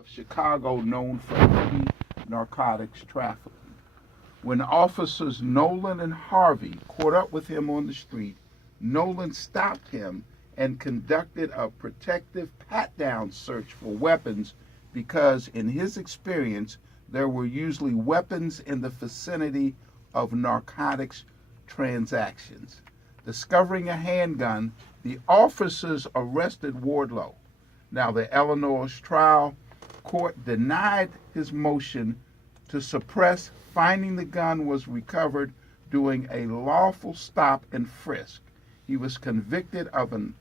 of Chicago known for heavy narcotics trafficking. When officers Nolan and Harvey caught up with him on the street, Nolan stopped him and conducted a protective pat-down search for weapons because, in his experience, there were usually weapons in the vicinity of narcotics transactions. Discovering a handgun, the officers arrested Wardlow. Now, the Illinois trial court denied his motion to suppress. Finding the gun was recovered during a lawful stop and frisk. He was convicted of an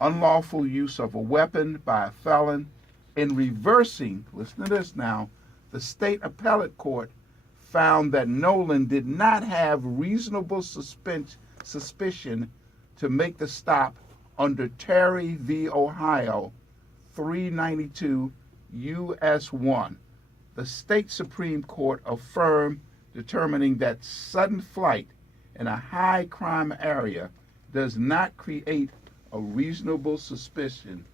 unlawful use of a weapon by a felon. In reversing, listen to this now, the state appellate court found that Nolan did not have reasonable suspicion to make the stop under Terry v. Ohio 392 U.S. 1. The state Supreme Court affirmed, determining that sudden flight in a high crime area does not create a reasonable suspicion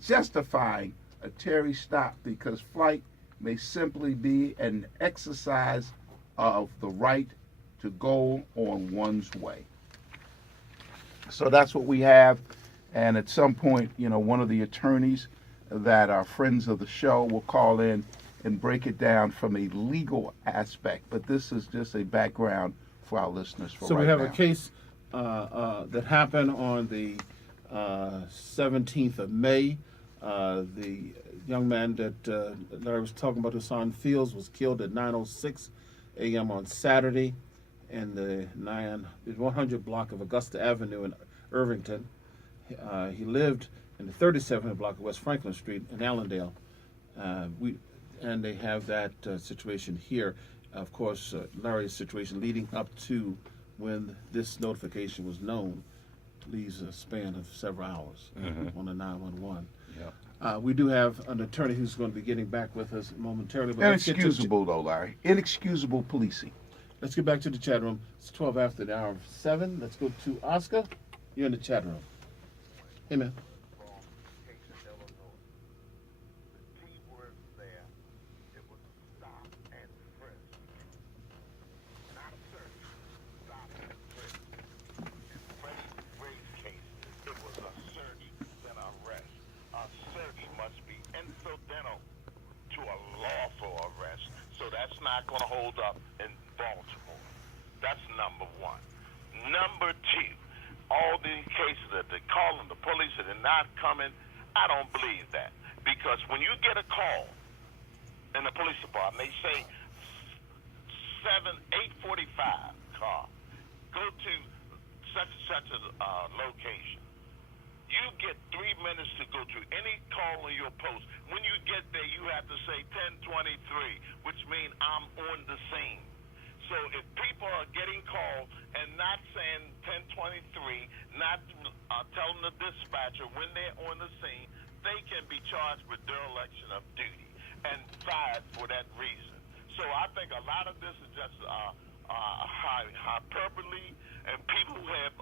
justifying a Terry stop, because flight may simply be an exercise of the right to go on one's way. So that's what we have. And at some point, one of the attorneys that are friends of the show will call in and break it down from a legal aspect. But this is just a background for our listeners for So right we have now. a case that happened on the 17th of May. The young man that Larry was talking about, Hassan Fields, was killed at 9:06 a.m. on Saturday in the 100 block of Augusta Avenue in Irvington. He lived in the 37th block of West Franklin Street in Allendale. And they have that situation here. Of course, Larry's situation leading up to when this notification was known leaves a span of several hours on the 911. Yeah. We do have an attorney who's going to be getting back with us momentarily. But Inexcusable, though, Larry. Inexcusable policing. Let's get back to the chat room. It's 12 after the hour of 7. Let's go to Oscar. You're in the chat room. Hey, man. To a lawful arrest, so that's not going to hold up in Baltimore. That's number one. Number two, all these cases that they're calling the police and they're not coming, I don't believe that, because when you get a call in the police department, they say 8:45 car, go to such and such a location. You get 3 minutes to go to any call on your post. When you get there, you have to say 10:23, which means I'm on the scene. So if people are getting called and not saying 10:23, not telling the dispatcher when they're on the scene, they can be charged with dereliction of duty and fired for that reason. So I think a lot of this is just hyperbole, and people have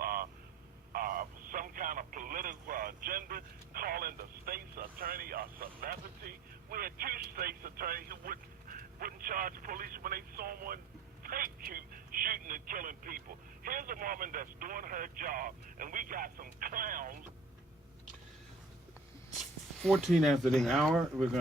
some kind of political agenda, calling the state's attorney a celebrity. We had 2 state's attorneys who wouldn't charge police when they saw one take shooting and killing people. Here's a woman that's doing her job, and we got some clowns. 14 after the hour. We're going